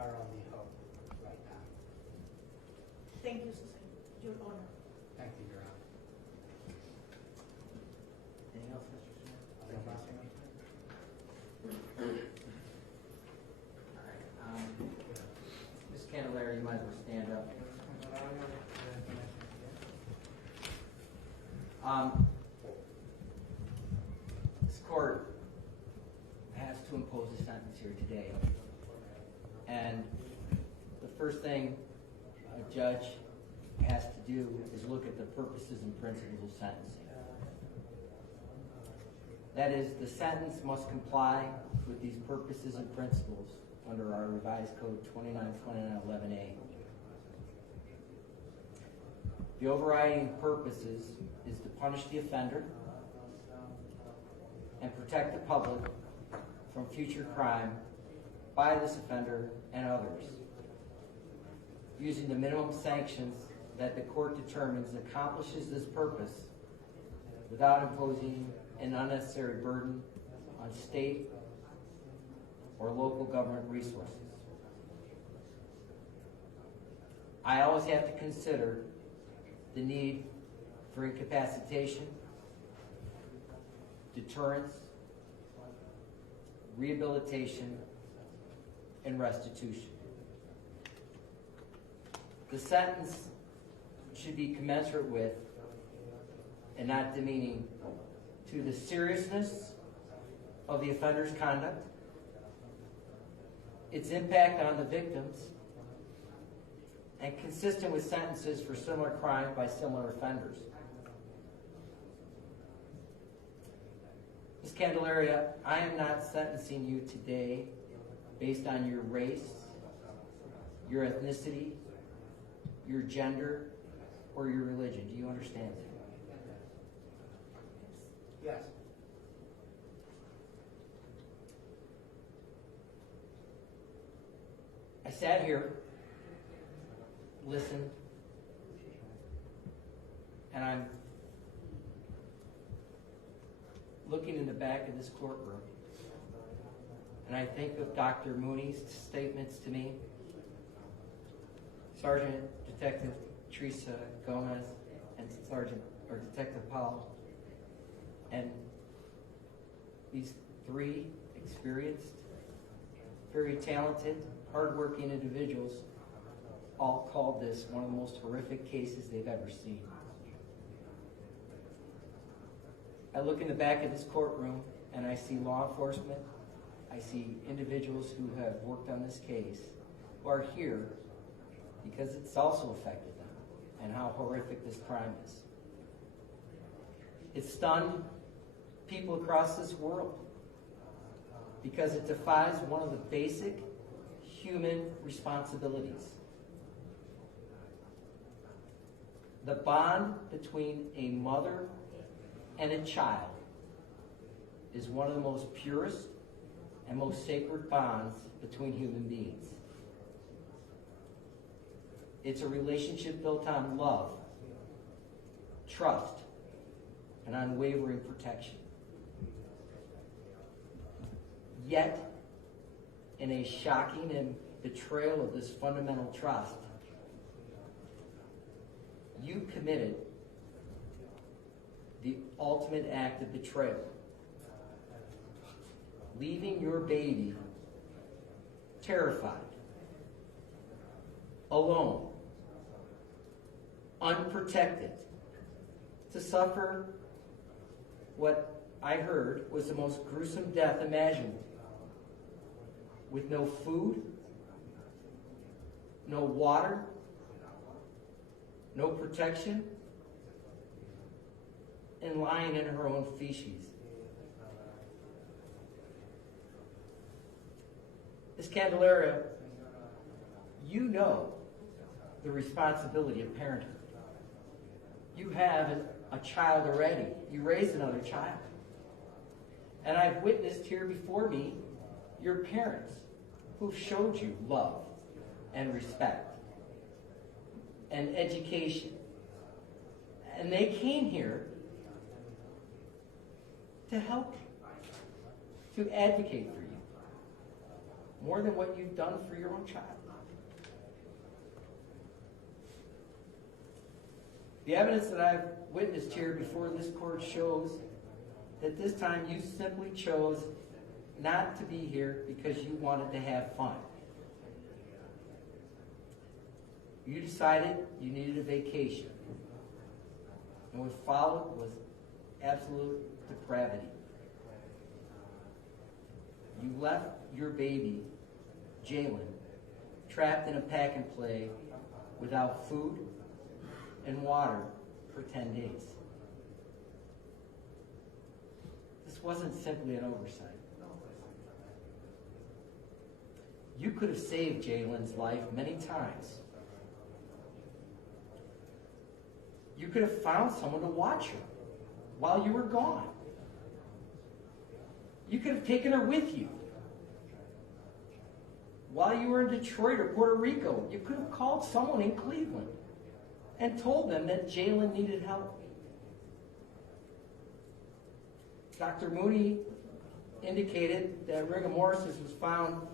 our only hope right now. Thank you, Susan. Your Honor. Thank you, Your Honor. Anything else, Mr. Smith? All right. Ms. Candelaria, you might as well stand up. This court has to impose a sentence here today. And the first thing a judge has to do is look at the purposes and principles of sentencing. That is, the sentence must comply with these purposes and principles under our revised code 292911A. The overriding purposes is to punish the offender and protect the public from future crime by this offender and others, using the minimum sanctions that the court determines accomplishes this purpose without imposing an unnecessary burden on state or local government resources. I always have to consider the need for incapacitation, deterrence, rehabilitation, and restitution. The sentence should be commensurate with and not demeaning to the seriousness of the offender's conduct, its impact on the victims, and consistent with sentences for similar crime by similar offenders. Ms. Candelaria, I am not sentencing you today based on your race, your ethnicity, your gender, or your religion. Do you understand that? Yes. I sat here, listened, and I'm looking in the back of this courtroom, and I think of Dr. Mooney's statements to me, Sergeant Detective Teresa Gomez, and Detective Powell, and these three experienced, very talented, hardworking individuals all called this one of the most horrific cases they've ever seen. I look in the back of this courtroom and I see law enforcement, I see individuals who have worked on this case, who are here because it's also affected them and how horrific this crime is. It stunned people across this world because it defies one of the basic human responsibilities. The bond between a mother and a child is one of the most purest and most sacred bonds between human beings. It's a relationship built on love, trust, and unwavering protection. Yet, in a shocking betrayal of this fundamental trust, you committed the ultimate act of betrayal, leaving your baby terrified, alone, unprotected, to suffer what I heard was the most gruesome death imaginable, with no food, no water, no protection, and lying in her own feces. Ms. Candelaria, you know the responsibility of parenthood. You have a child already. You raised another child. And I've witnessed here before me your parents who've showed you love and respect and education. And they came here to help you, to advocate for you. more than what you've done for your own child. The evidence that I've witnessed here before this court shows that this time you simply chose not to be here because you wanted to have fun. You decided you needed a vacation. And what followed was absolute depravity. You left your baby, Jalen, trapped in a pack and play without food and water for 10 days. This wasn't simply an oversight. You could have saved Jalen's life many times. You could have found someone to watch her while you were gone. You could have taken her with you. While you were in Detroit or Puerto Rico, you could have called someone in Cleveland and told them that Jalen needed help. Dr. Mooney indicated that rigor mortis was found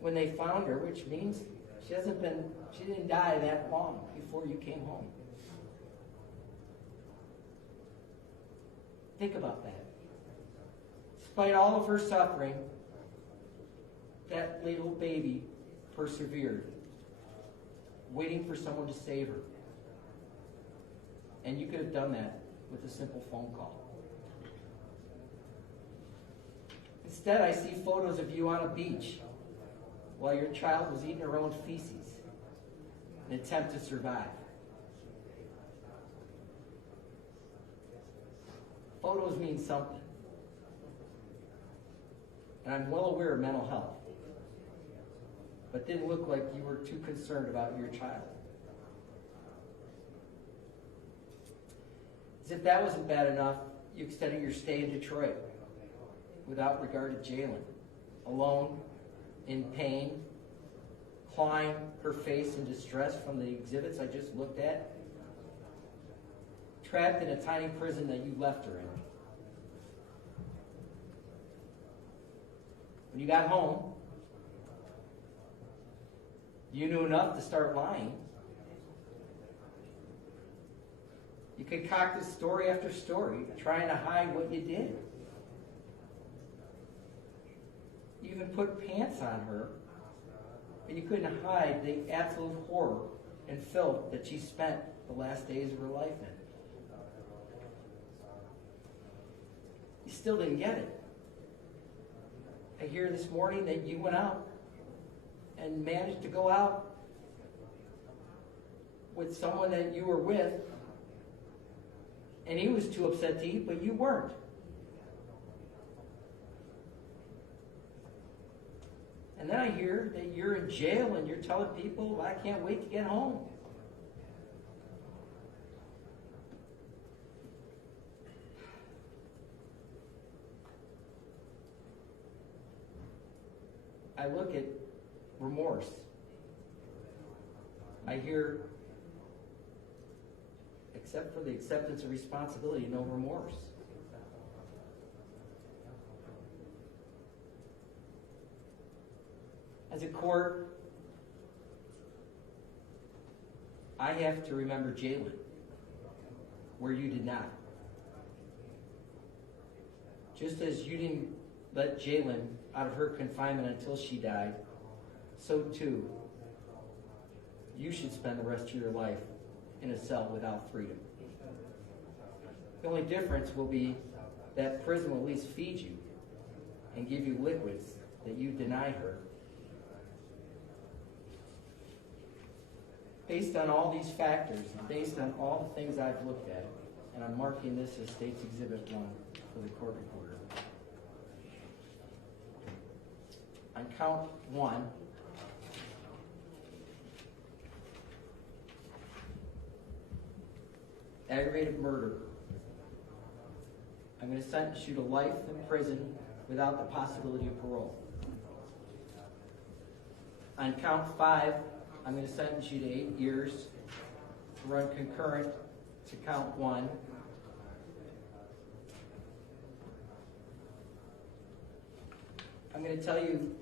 when they found her, which means she didn't die that long before you came home. Think about that. Despite all of her suffering, that little baby persevered, waiting for someone to save her. And you could have done that with a simple phone call. Instead, I see photos of you on a beach while your child was eating her own feces in an attempt to survive. Photos mean something. And I'm well aware of mental health, but didn't look like you were too concerned about your child. As if that wasn't bad enough, you extended your stay in Detroit without regard to Jalen, alone, in pain, clawing her face in distress from the exhibits I just looked at, trapped in a tiny prison that you left her in. When you got home, you knew enough to start lying. You concocted story after story, trying to hide what you did. You even put pants on her, but you couldn't hide the absolute horror and filth that she spent the last days of her life in. You still didn't get it. I hear this morning that you went out and managed to go out with someone that you were with, and he was too upset to eat, but you weren't. And then I hear that you're in jail and you're telling people, I can't wait to get home. I look at remorse. I hear, except for the acceptance of responsibility, no remorse. As a court, I have to remember Jalen, where you did not. Just as you didn't let Jalen out of her confinement until she died, so too, you should spend the rest of your life in a cell without freedom. The only difference will be that prison will at least feed you and give you liquids that you denied her. Based on all these factors, and based on all the things I've looked at, and I'm marking this as State's Exhibit 1 for the court reporter. On count 1, aggravated murder, I'm going to sentence you to life in prison without the possibility of parole. On count 5, I'm going to sentence you to 8 years to run concurrent to count 1. I'm going to tell you